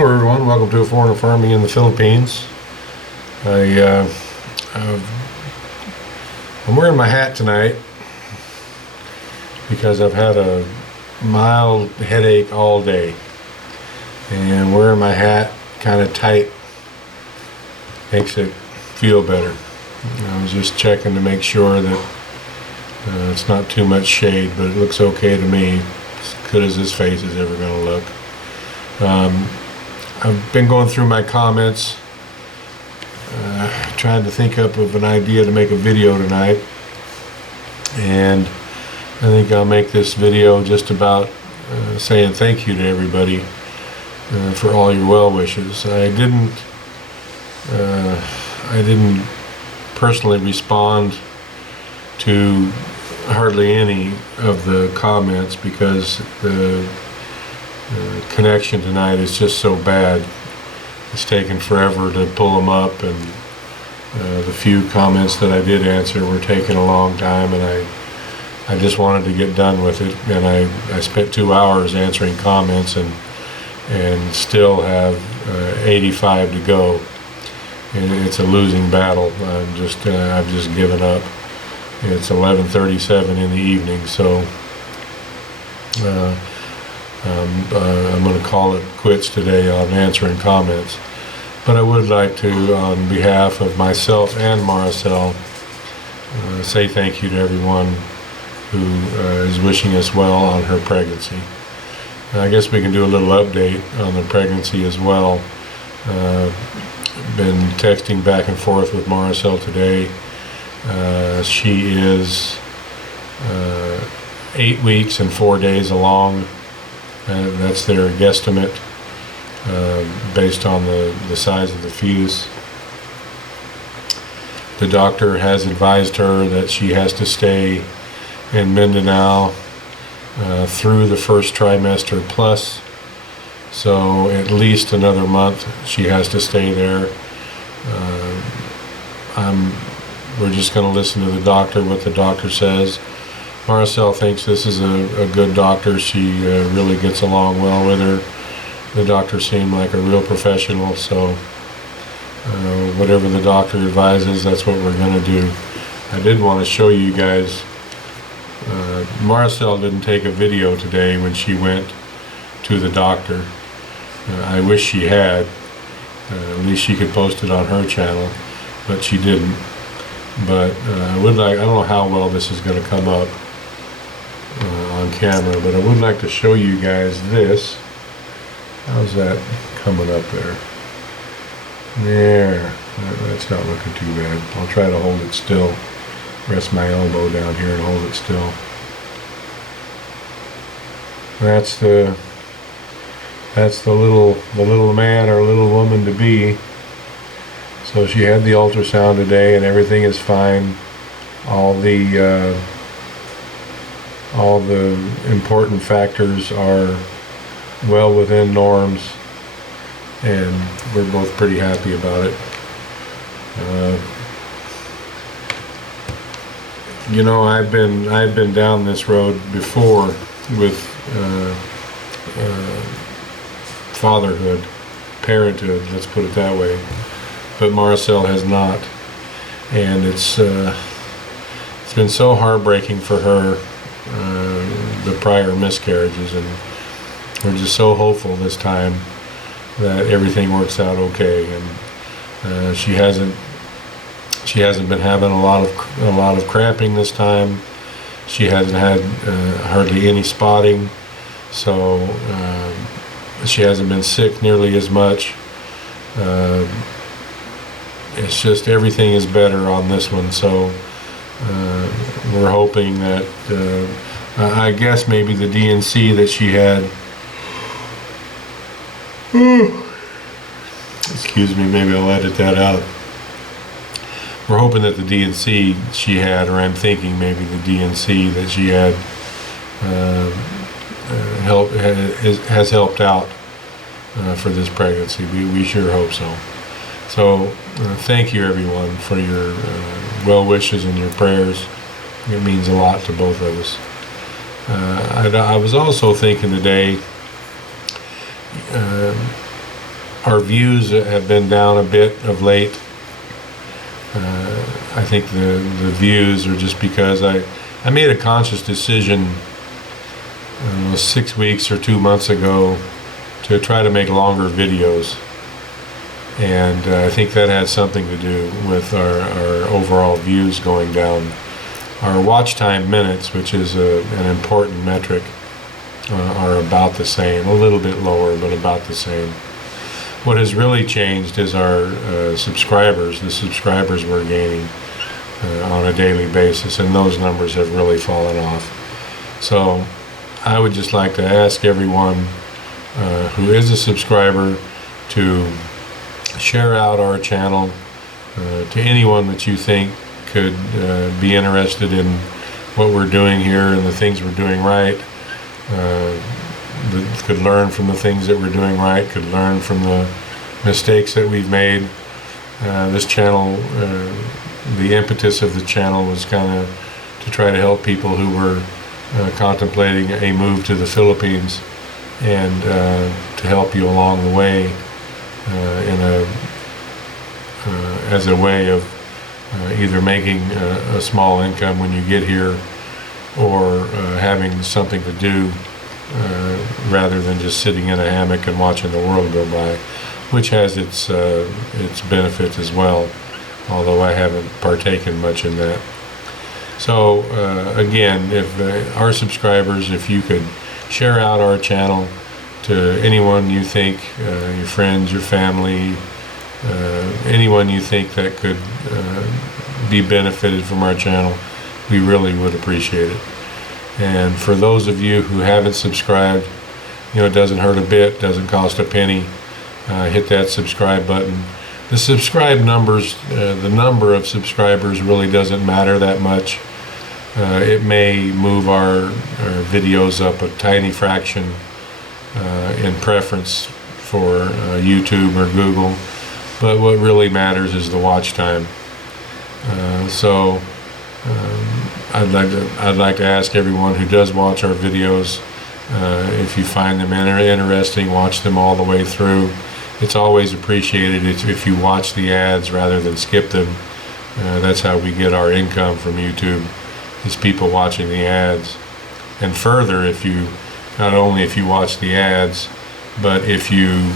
Hello everyone, welcome to A Foreigner Farming in the Philippines. I'm wearing my hat tonight because I've had a mild headache all day, and wearing my hat kind of tight makes it feel better. I was just checking to make sure that it's not too much shade, but it looks okay to me, as good as this face is ever going to look. I've been going through my comments, trying to think up of an idea to make a video tonight, and I think I'll make this video just about saying thank you to everybody for all your well wishes. I didn't personally respond to hardly any of the comments because the connection tonight is just so bad. It's taken forever to pull them up, and the few comments that I did answer were taking a long time, and I just wanted to get done with it. And I spent 2 hours answering comments and still have 85 to go. And it's a losing battle. I've just given up. It's 11:37 in the evening, so I'm going to call it quits today on answering comments. But I would like to, on behalf of myself and Maricel, say thank you to everyone who is wishing us well on her pregnancy. I guess we can do a little update on the pregnancy as well. Been texting back and forth with Maricel today. She is 8 weeks and 4 days along. That's their guesstimate based on the size of the fetus. The doctor has advised her that she has to stay in Mindanao through the first trimester plus, so at least another month she has to stay there. We're just going to listen to the doctor, what the doctor says. Maricel thinks this is a good doctor. She really gets along well with her. The doctor seemed like a real professional, so whatever the doctor advises, that's what we're going to do. I did want to show you guys, Maricel didn't take a video today when she went to the doctor. I wish she had. At least she could post it on her channel, but she didn't. But I don't know how well this is going to come up on camera, but I would like to show you guys this. How's that coming up there? There. That's not looking too bad. I'll try to hold it still. Rest my elbow down here and hold it still. That's the little man or little woman to be. So she had the ultrasound today, and everything is fine. All the important factors are well within norms, and we're both pretty happy about it. You know, I've been down this road before with fatherhood, parenthood, let's put it that way. But Maricel has not, and it's been so heartbreaking for her, the prior miscarriages, and we're just so hopeful this time that everything works out okay. And she hasn't been having a lot of cramping this time. She hasn't had hardly any spotting, so she hasn't been sick nearly as much. It's just everything is better on this one, so we're hoping that I guess maybe the D&C that she had, excuse me, maybe I'll edit that out. We're hoping that the D&C she had, or I'm thinking maybe the D&C that she had has helped out for this pregnancy. We sure hope so. So thank you everyone for your well wishes and your prayers. It means a lot to both of us. I was also thinking today, Our views have been down a bit of late. I think the views are just because I made a conscious decision 6 weeks or 2 months ago to try to make longer videos, and I think that has something to do with our overall views going down. Our watch time minutes, which is an important metric, are about the same, a little bit lower, but about the same. What has really changed is our subscribers, the subscribers we're gaining on a daily basis, and those numbers have really fallen off. So I would just like to ask everyone who is a subscriber to share out our channel to anyone that you think could be interested in what we're doing here and the things we're doing right, that could learn from the things that we're doing right, could learn from the mistakes that we've made. This channel, the impetus of the channel was kind of to try to help people who were contemplating a move to the Philippines, and to help you along the way as a way of either making a small income when you get here, or having something to do rather than just sitting in a hammock and watching the world go by, which has its benefits as well, although I haven't partaken much in that. So again, if our subscribers, if you could share out our channel to anyone you think, your friends, your family, anyone you think that could be benefited from our channel, we really would appreciate it. And for those of you who haven't subscribed, it doesn't hurt a bit, doesn't cost a penny. Hit that subscribe button. The subscribe numbers, the number of subscribers really doesn't matter that much. It may move our videos up a tiny fraction in preference for YouTube or Google, but what really matters is the watch time. So I'd like to ask everyone who does watch our videos, if you find them interesting, watch them all the way through. It's always appreciated if you watch the ads rather than skip them. That's how we get our income from YouTube, is people watching the ads. And further, not only if you watch the ads, but if you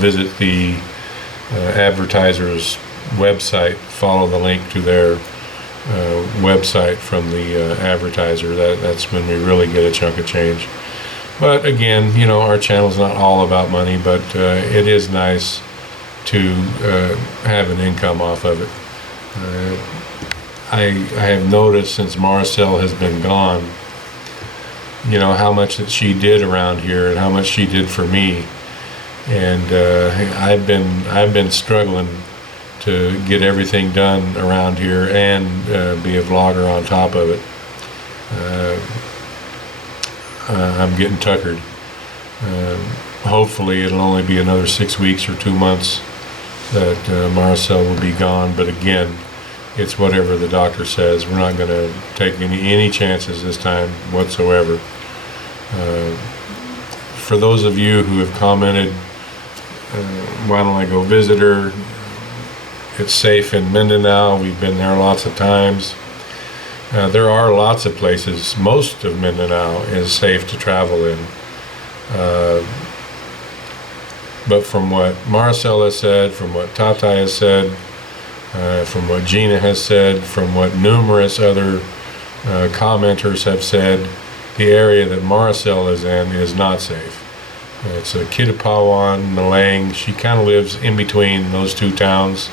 visit the advertiser's website, follow the link to their website from the advertiser, that's when we really get a chunk of change. But again, our channel's not all about money, but it is nice to have an income off of it. I have noticed since Maricel has been gone, how much that she did around here and how much she did for me. And I've been struggling to get everything done around here and be a vlogger on top of it. I'm getting tuckered. Hopefully it'll only be another 6 weeks or 2 months that Maricel will be gone, but again, it's whatever the doctor says. We're not going to take any chances this time whatsoever. For those of you who have commented, why don't I go visit her? It's safe in Mindanao. We've been there lots of times. There are lots of places. Most of Mindanao is safe to travel in. But from what Maricel has said, from what Tata has said, from what Gina has said, from what numerous other commenters have said, the area that Maricel is in is not safe. It's Kidapawan, Nalang. She kind of lives in between those two towns.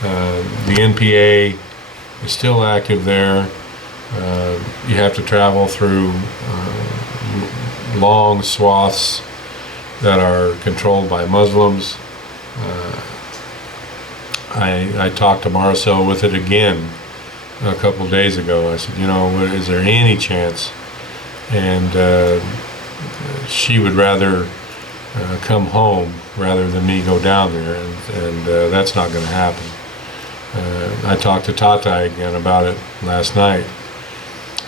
The NPA is still active there. You have to travel through long swaths that are controlled by Muslims. I talked to Maricel with it again a couple of days ago. I said, is there any chance? And she would rather come home rather than me go down there, and that's not going to happen. I talked to Tata again about it last night,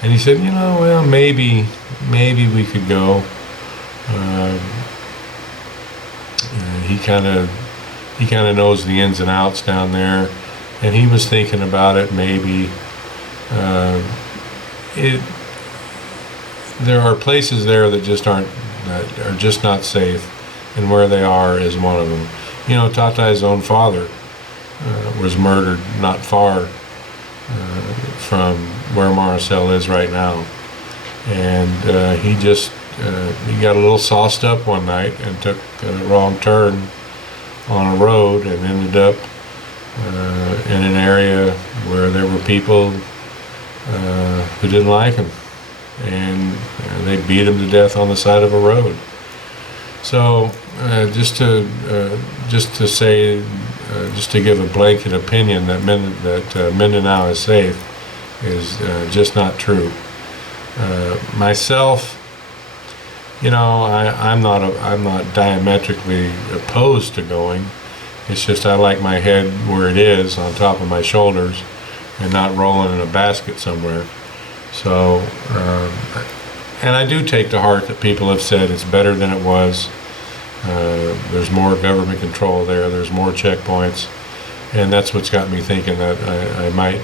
and he said, well, maybe we could go. he kind of knows the ins and outs down there, and he was thinking about it. Maybe there are places there that are just not safe, and where they are is one of them. You know, Tatai's own father was murdered not far from where Maricel is right now, and he got a little sauced up one night and took a wrong turn on a road and ended up in an area where there were people who didn't like him, and they beat him to death on the side of a road. So just to give a blanket opinion that Mindanao is safe is just not true. Myself, you know, I'm not diametrically opposed to going. It's just I like my head where it is, on top of my shoulders, and not rolling in a basket somewhere. So, and I do take to heart that people have said it's better than it was. There's more government control there. There's more checkpoints, and that's what's got me thinking that I might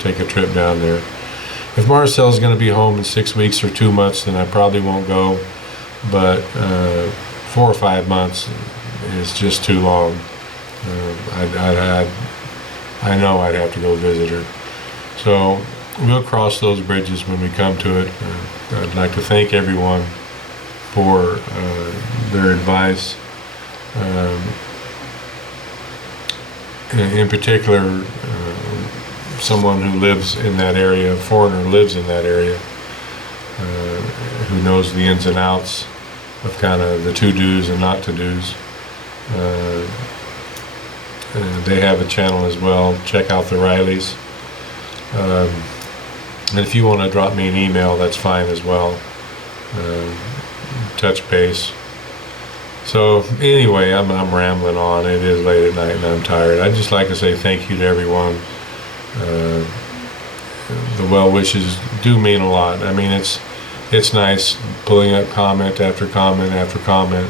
take a trip down there. If Maricel's going to be home in 6 weeks or 2 months, then I probably won't go. But 4 or 5 months is just too long. I know I'd have to go visit her. So we'll cross those bridges when we come to it. I'd like to thank everyone for their advice. In particular, someone who lives in that area, a foreigner lives in that area, who knows the ins and outs of kind of the to-dos and not to-dos. They have a channel as well. Check out the Rileys. And if you want to drop me an email, that's fine as well. Touch base. So anyway, I'm rambling on. It is late at night and I'm tired. I'd just like to say thank you to everyone. The well wishes do mean a lot. I mean, it's nice pulling up comment after comment after comment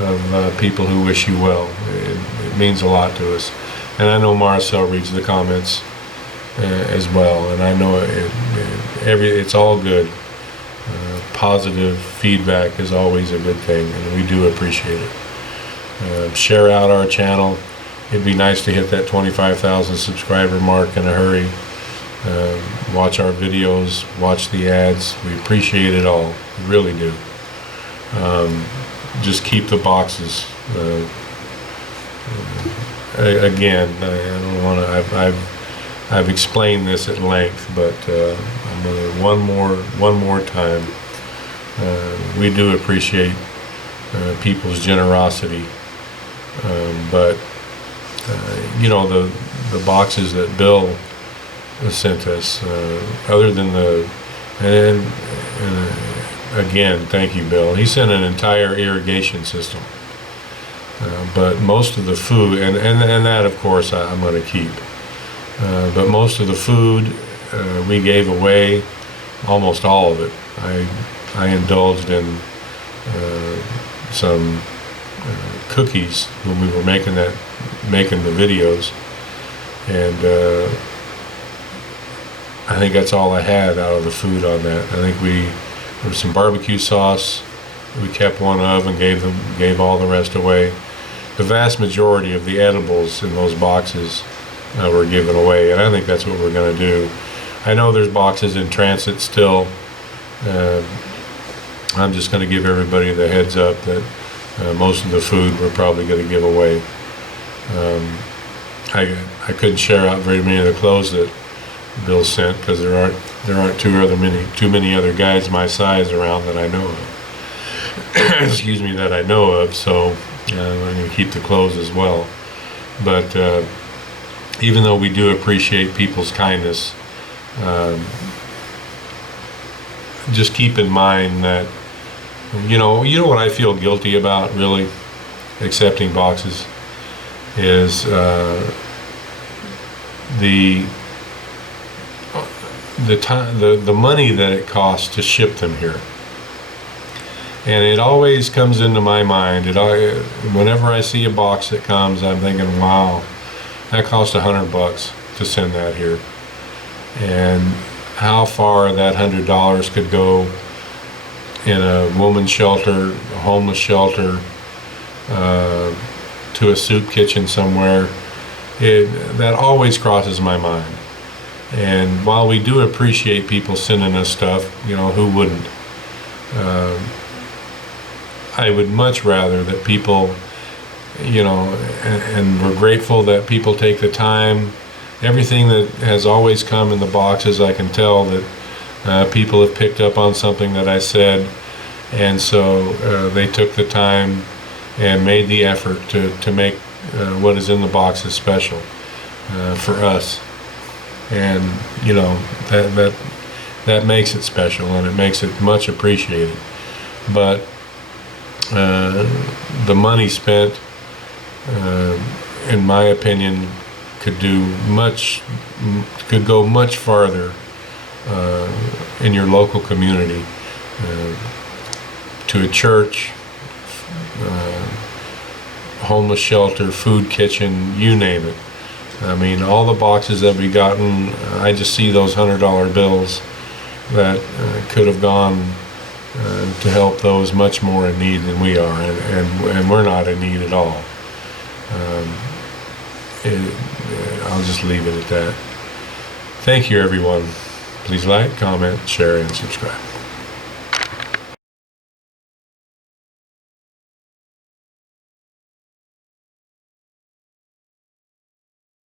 of people who wish you well. It means a lot to us. And I know Maricel reads the comments as well, and I know it's all good. Positive feedback is always a good thing, and we do appreciate it. Share out our channel. It'd be nice to hit that 25,000 subscriber mark in a hurry. Watch our videos, watch the ads. We appreciate it all. We really do. Just keep the boxes. Again, I don't want to. I've explained this at length, but I'm going to one more time. We do appreciate people's generosity, but you know, the boxes that Bill sent us, other than and again, thank you, Bill. He sent an entire irrigation system, but most of the food, and that of course I'm going to keep. But most of the food we gave away, almost all of it. I indulged in some cookies when we were making the videos, and I think that's all I had out of the food on that. I think there was some barbecue sauce we kept one of and gave all the rest away. The vast majority of the edibles in those boxes were given away, and I think that's what we're going to do. I know there's boxes in transit still. I'm just going to give everybody the heads up that most of the food we're probably going to give away. I couldn't share out very many of the clothes that Bill sent because there aren't too many other guys my size around that I know of. Excuse me, that I know of. So I'm going to keep the clothes as well. But even though we do appreciate people's kindness, just keep in mind that you know what I feel guilty about, really, accepting boxes, is the money that it costs to ship them here. And it always comes into my mind. Whenever I see a box that comes, I'm thinking, wow, that cost $100 to send that here. And how far that $100 could go in a woman's shelter, a homeless shelter, to a soup kitchen somewhere, that always crosses my mind. And while we do appreciate people sending us stuff, who wouldn't? I would much rather that people, and we're grateful that people take the time. Everything that has always come in the boxes, I can tell that people have picked up on something that I said, and so they took the time and made the effort to make what is in the boxes special for us. And that makes it special, and it makes it much appreciated. But the money spent, in my opinion, could go much farther in your local community, to a church, homeless shelter, food kitchen, you name it. I mean, all the boxes that we gotten, I just see those $100 bills that could have gone to help those much more in need than we are, and we're not in need at all. I'll just leave it at that. Thank you, everyone. Please like, comment, share, and subscribe.